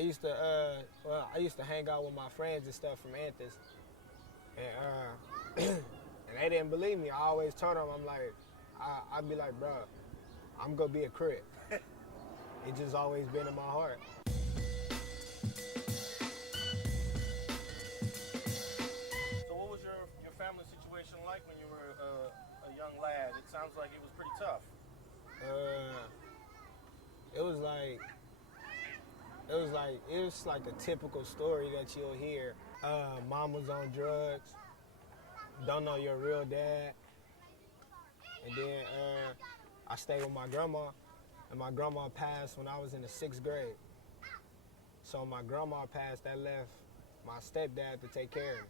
I used to hang out with my friends and stuff from Athens, and and they didn't believe me. I always told them, I'm like, I'd be like, bro, I'm gonna be a Crip. It just always been in my heart. So what was your family situation like when you were a young lad? It sounds like it was pretty tough. Uh, it was like it was like a typical story that you'll hear. Mom was on drugs, don't know your real dad, and then I stayed with my grandma, and my grandma passed when I was in the 6th grade. So my grandma passed, that left my stepdad to take care of me.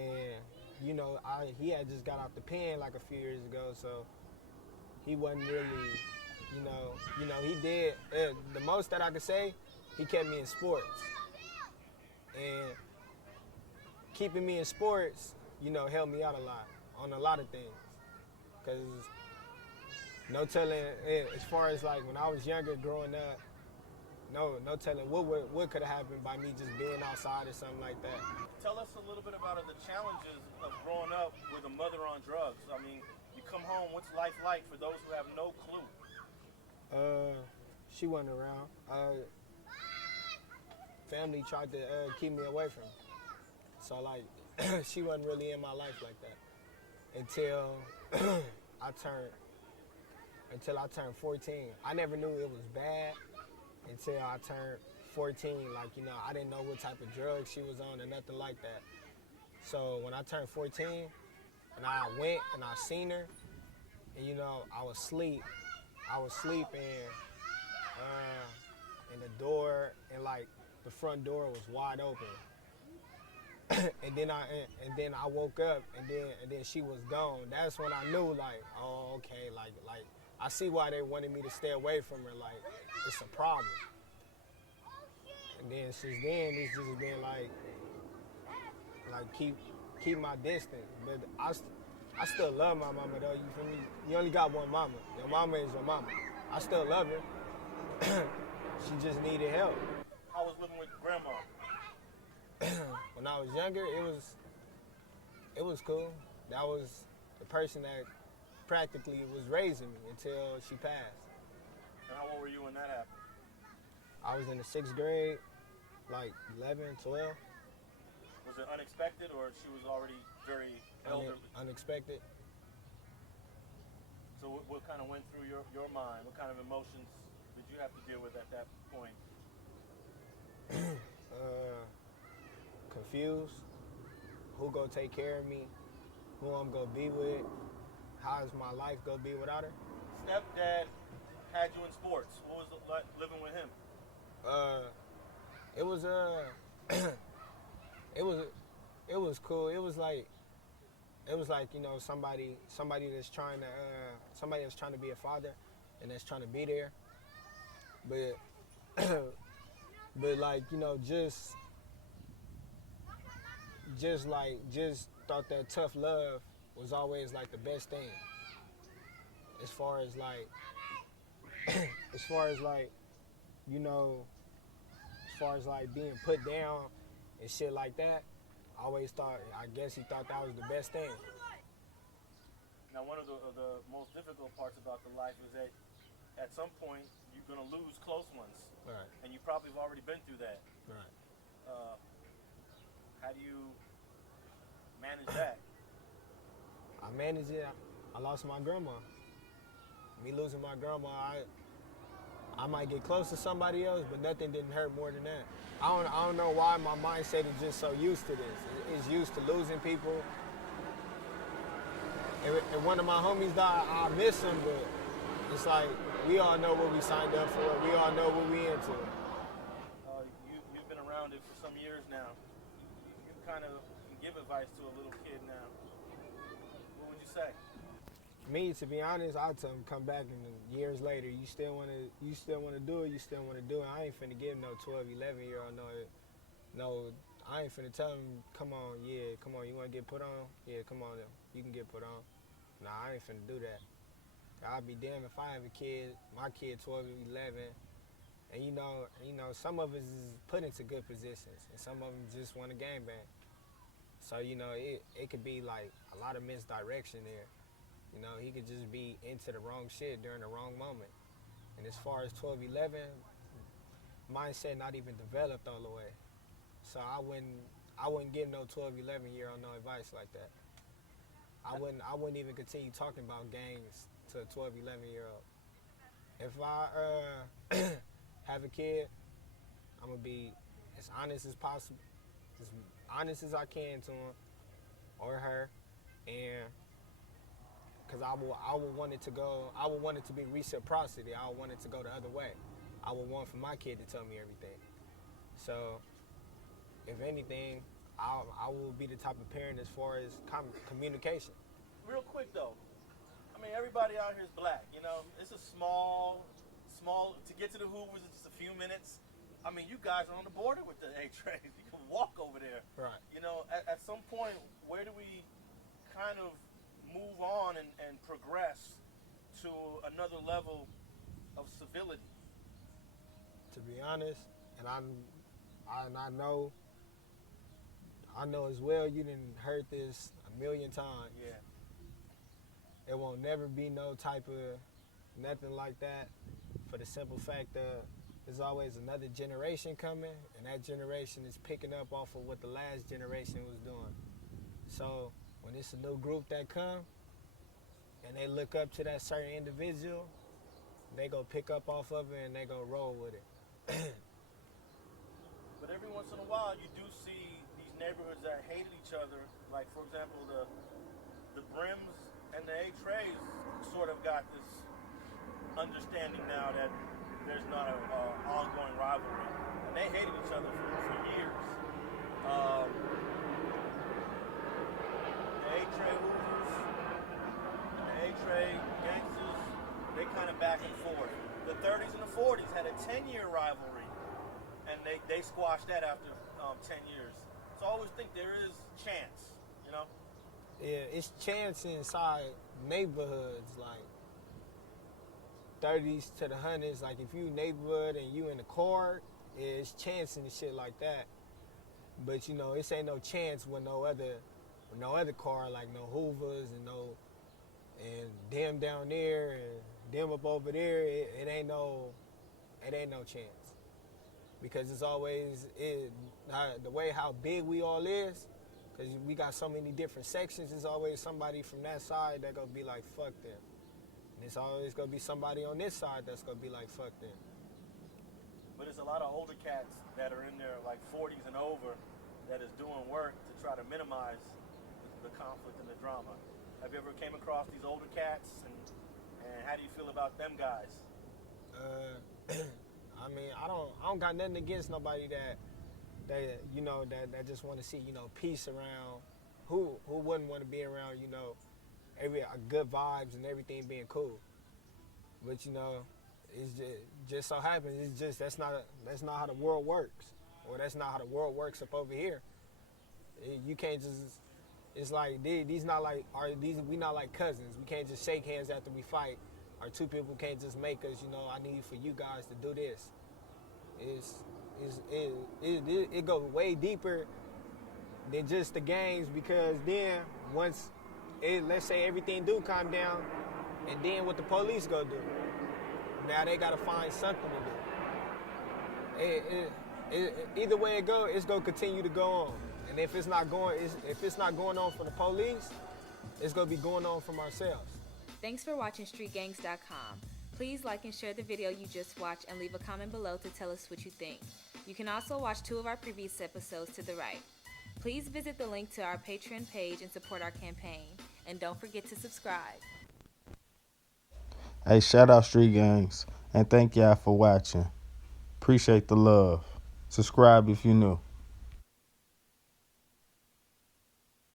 And you know, he had just got out the pen like a few years ago, so he wasn't really, he did the most that I could say. He kept me in sports, and keeping me in sports, helped me out a lot on a lot of things. Cause no telling, as far as like when I was younger, growing up, no telling what could have happened by me just being outside or something like that. Tell us a little bit about the challenges of growing up with a mother on drugs. I mean, you come home, what's life like for those who have no clue? She wasn't around. Family tried to keep me away from her. So like, she wasn't really in my life like that until I turned 14. I never knew it was bad until I turned 14. Like, I didn't know what type of drugs she was on or nothing like that. So when I turned 14 and I went and I seen her, and I was asleep. I was sleeping, and the door and like the front door was wide open. and then I woke up, and then she was gone. That's when I knew, like, oh, okay, like I see why they wanted me to stay away from her. Like, it's a problem. And then since then, it's just been like keep my distance. But I still love my mama though. You feel me? You only got one mama. Your mama is your mama. I still love her. She just needed help. I was living with grandma. When I was younger, it was cool. That was the person that practically was raising me until she passed. And how old were you when that happened? I was in the 6th grade, like 11, 12. Was it unexpected, or she was already very elderly? Unexpected. So what kind of went through your mind? What kind of emotions did you have to deal with at that point? Confused. Who gonna take care of me? Who I'm gonna be with? How is my life gonna be without her? Stepdad had you in sports. What was it like living with him? It was it was cool. It was like somebody that's trying to be a father and that's trying to be there. But but like, just thought that tough love was always like the best thing. As far as like being put down and shit like that, I guess he thought that was the best thing. Now, one of the most difficult parts about the life is that at some point you're going to lose close ones. Right. And you probably have already been through that. Right. How do you manage that? I managed it. I lost my grandma. Me losing my grandma, I might get close to somebody else, but nothing didn't hurt more than that. I don't know why my mindset is just so used to this. It's used to losing people. If one of my homies died, I miss him, but it's like we all know what we signed up for. We all know what we into. You've been around it for some years now. You kind of can give advice to a little kid now. What would you say? Me, to be honest, I'd tell him come back and years later, you still wanna do it, you still wanna do it. I ain't finna give no 12, 11-year-old no, I ain't finna tell him, come on, you wanna get put on? Yeah, come on, you can get put on. Nah, I ain't finna do that. I'd be damned if I have a kid, my kid 12, 11, And some of us is put into good positions, and some of them just want to game bang. So it could be like a lot of misdirection there. He could just be into the wrong shit during the wrong moment. And as far as 12-11, mindset not even developed all the way. So I wouldn't give no 12-11 year on no advice like that. I wouldn't even continue talking about gangs to a 12-11 year old. If I have a kid, I'm gonna be as honest as possible, as honest as I can to him or her, and because I would want it to go. I would want it to be reciprocity. I would want it to go the other way. I would want for my kid to tell me everything. So, if anything, I will be the type of parent as far as communication. Real quick though, I mean everybody out here is black. It's a small. To get to the Hoovers, it's just a few minutes. I mean, you guys are on the border with the A-Trays. You can walk over there. Right. At some point, where do we kind of move on and progress to another level of civility? To be honest, and I know as well, you done heard this a million times. Yeah. It won't never be no type of nothing like that, for the simple fact that there's always another generation coming, and that generation is picking up off of what the last generation was doing. So when it's a new group that come, and they look up to that certain individual, they go pick up off of it and they go roll with it. But every once in a while, you do see these neighborhoods that hated each other. Like, for example, the Brims and the A-Trays sort of got this understanding now that there's not an ongoing rivalry. And they hated each other for years. The A-Tray Hoovers and the A-Tray gangsters, they kind of back and forth. The 30s and the 40s had a 10-year rivalry, and they squashed that after 10 years. So I always think there is chance, Yeah, it's chance inside neighborhoods, like 30s to the hundreds. Like if you neighborhood and you in the car, it's chance and shit like that. But it's ain't no chance with no other car, like no Hoovers and them down there and them up over there. It ain't no chance, because it's always the way how big we all is. Because we got so many different sections, there's always somebody from that side that gonna be like, fuck them. And it's always gonna be somebody on this side that's gonna be like, fuck them. But there's a lot of older cats that are in their like 40s and over that is doing work to try to minimize the conflict and the drama. Have you ever came across these older cats, and how do you feel about them guys? I mean, I don't got nothing against nobody that just want to see peace around. Who wouldn't want to be around every good vibes and everything being cool? But it's just so happens it's just that's not how the world works, or that's not how the world works up over here. You can't just. It's like these not like we not like cousins. We can't just shake hands after we fight, or two people can't just make us. I need for you guys to do this. It goes way deeper than just the games, because then once let's say everything do calm down, and then what the police go do? Now they gotta find something to do. Either way it go, it's gonna continue to go on. And if it's not going on from the police, it's gonna be going on from ourselves. Thanks for watching StreetGangs.com. Please like and share the video you just watched, and leave a comment below to tell us what you think. You can also watch 2 of our previous episodes to the right. Please visit the link to our Patreon page and support our campaign. And don't forget to subscribe. Hey, shout out Street Gangs, and thank y'all for watching. Appreciate the love. Subscribe if you're new.